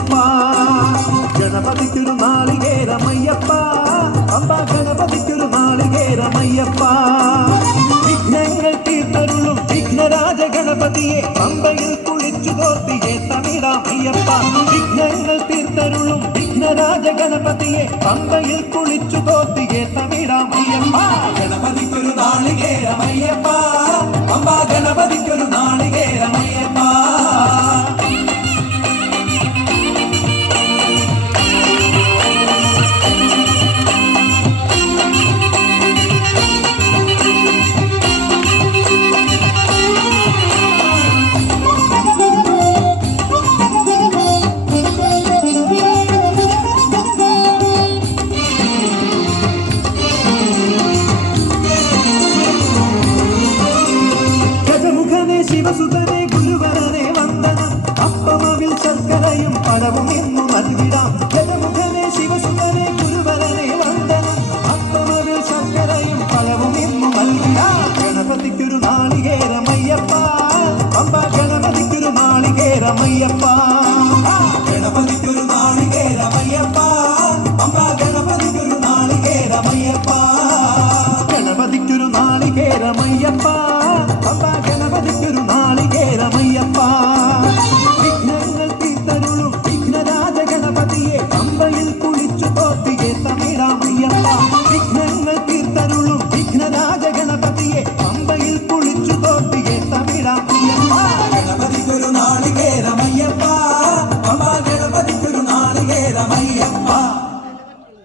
അയ്യപ്പ. ഗണപതിക്കൊരു നാളികേരമയ്യപ്പ, പമ്പ ഗണപതിക്കൊരു നാളികേരമയ്യപ്പ. വിഘ്നങ്ങൾ തീർത്തരുളും വിഘ്നരാജ ഗണപതിയെ പമ്പയിൽ കുളിച്ചു തോർത്തിയെ തമിഴാം അയ്യപ്പ. വിഘ്നങ്ങൾ തീർത്തരുളും വിഘ്നരാജ ഗണപതിയെ പമ്പയിൽ കുളിച്ചു തോർത്തിയെ തമിഴാം അയ്യപ്പ. ഗണപതിക്കൊരു നാളികേരമയ്യപ്പ, പമ്പ ഗണപതിക്കൊരു നാളികേരമയ്യപ്പ. ശിവസുതനെ ഗുരുവരനെ വന്ദനം, അപ്പമവിൽ ശർക്കരയും പഴവും എന്നു നൽകിടാം. ജഗമുഖനെ ശിവസുതനെ ഗുരുവരനെ വന്ദനം, അപ്പമവിൽ ശർക്കരയും പഴവും എന്നു നൽകിടാം. ഗണപതിക്കൊരു നാളികേരമയ്യപ്പ, പമ്പ ഗണപതിക്കൊരു നാളികേരമയ്യപ്പ. ഗണപതിക്കൊരു നാളികേരമയ്യപ്പ, പമ്പ ഗണപതിക്കൊരു നാളികേരമയ്യപ്പ. ഗണപതിക്കൊരു നാളികേരമയ്യപ്പ, പമ്പ ഗണപതിക്കൊരു നാളികേരമയ്യപ്പ. വിഘ്നങ്ങൾ തീർത്തരുളും വിഘ്നരാജ ഗണപതിയെ പമ്പയിൽ കുളിച്ചു തോർത്തിയെ തമിഴാമയ്യപ്പ. വിഘ്നങ്ങൾ തീർത്തരുളും വിഘ്നരാജ ഗണപതിയെ പമ്പയിൽ കുളിച്ചു തോർത്തിയെ തമിഴാമയ്യപ്പ. ഗണപതിക്കൊരു നാളികേരമയ്യപ്പ, പമ്പ ഗണപതിക്കൊരു നാളികേരമയ്യപ്പ.